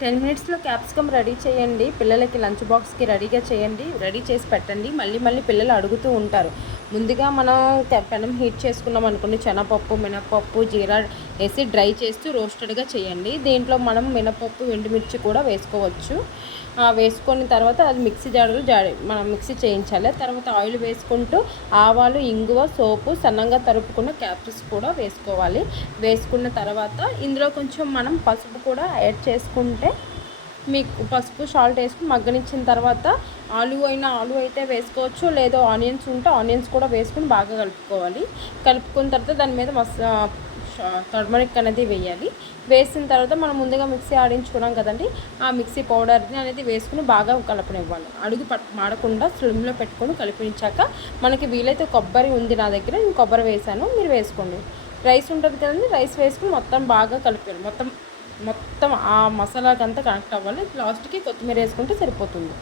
10 మినిట్స్లో capsicum ready చేయండి. పిల్లలకి లంచ్ బాక్స్కి రెడీగా చేయండి. రెడీ చేసి పెట్టండి. మళ్ళీ మళ్ళీ పిల్లలు అడుగుతూ ఉంటారు. ముందుగా మనం పెనం హీట్ చేసుకున్నాం అనుకోండి, శనగపప్పు, మినపప్పు, జీరా వేసి డ్రై చేస్తూ రోస్టెడ్గా చేయండి. దీంట్లో మనం మినపప్పు, ఎండుమిర్చి కూడా వేసుకోవచ్చు. వేసుకొని తర్వాత అది మిక్సీ మనం మిక్సీ చేయించాలి. తర్వాత ఆయిల్ వేసుకుంటూ ఆవాలు, ఇంగువ, సోపు, సన్నంగా తరుపుకున్న క్యాప్సికం కూడా వేసుకోవాలి. వేసుకున్న తర్వాత ఇందులో కొంచెం మనం పసుపు కూడా యాడ్ చేసుకుంటే, మీకు పసుపు సాల్ట్ వేసుకుని మగ్గనిచ్చిన తర్వాత ఆలు అయితే వేసుకోవచ్చు, లేదా ఆనియన్స్ ఉంటే ఆనియన్స్ కూడా వేసుకుని బాగా కలుపుకోవాలి. కలుపుకున్న తర్వాత దాని మీద టర్మరిక్ అనేది వేయాలి. వేసిన తర్వాత మనం ముందుగా మిక్సీ ఆడించుకున్నాం కదండి, ఆ మిక్సీ పౌడర్ని అనేది వేసుకుని బాగా కలపనివ్వాలి. అడుగు మాడకుండా స్లిమ్లో పెట్టుకొని కలిపించాక మనకి వీలైతే కొబ్బరి ఉంది నా దగ్గర, నేను కొబ్బరి వేసాను, మీరు వేసుకోండి. రైస్ ఉంటుంది కదండి, రైస్ వేసుకుని మొత్తం బాగా కలిపాలి. మొత్తం ఆ మసాలాకంతా కనెక్ట్ అవ్వాలి. లాస్ట్కి కొత్తిమీర వేసుకుంటే సరిపోతుంది.